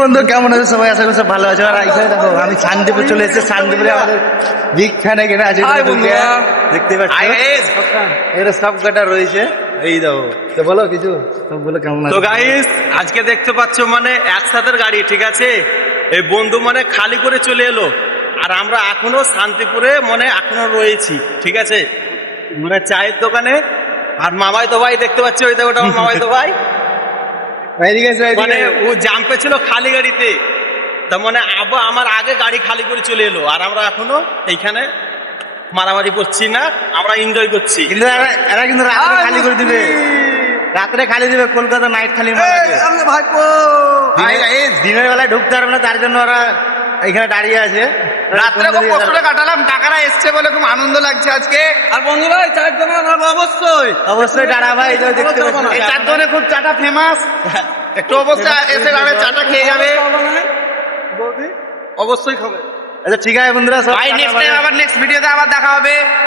বন্ধু কেমন আছে সবাই? আশা করি সব ভালো আছে। আর এখানে দেখো আমি শান্তিপুর চলে এসেছি। শান্তিপুরে আমাদের বিগ ফ্যান এখানে আছে, দেখতে পাচ্ছি। এখানে সব কটা রয়েছে, এই দেখো। তো বলো কিছু, সব বলো কেমন তো আছে। গাইস আজকে দেখতে পাচ্ছ মানে একসাথে গাড়ি, ঠিক আছে? এই বন্ধু মানে খালি করে চলে এলো, আর আমরা এখনো শান্তিপুরে মানে এখনো রয়েছি, ঠিক আছে? মানে চায়ের দোকানে। আর মামাই তো ভাই দেখতে পাচ্ছি, ওই দেখো ওটা আমার মামাই তো ভাই। এদিকে এসো, এদিকে মানে এসো। ও জাম্পে ছিল খালি গাড়িতে, তার মানে আবার আমার আগে গাড়ি খালি করে চলে এলো, আর আমরা এখনো এইখানে মারামারি করছি না, আমরা এনজয় করছি। কিন্তু এরা কিন্তু রাত্রে খালি করে দিবে, রাত্রে খালি দিবে। কলকাতা নাইট খালি দিনের বেলায় ঢুকতে পারবে না, তার জন্য ওরা এখানে দাঁড়িয়ে আছে। রাত্রে খুব কষ্টে কাটালাম, টাকারা এসছে বলে খুব আনন্দ লাগছে আজকে। আর বন্ধুরা চায়ের দোকান অবশ্যই অবশ্যই টাটা ভাই, এই যে দেখতে পাচ্ছি। এই চার দোকানে খুব চাটা ফেমাস, একটু অবশ্যই এসে দাঁড়িয়ে চাটা খেয়ে যাবে, অবশ্যই খাবে। আচ্ছা ঠিক আছে বন্ধুরা, সব ভাই টাটা, নেক্সট bye. টাইম আবার নেক্সট ভিডিওতে আবার দেখা হবে।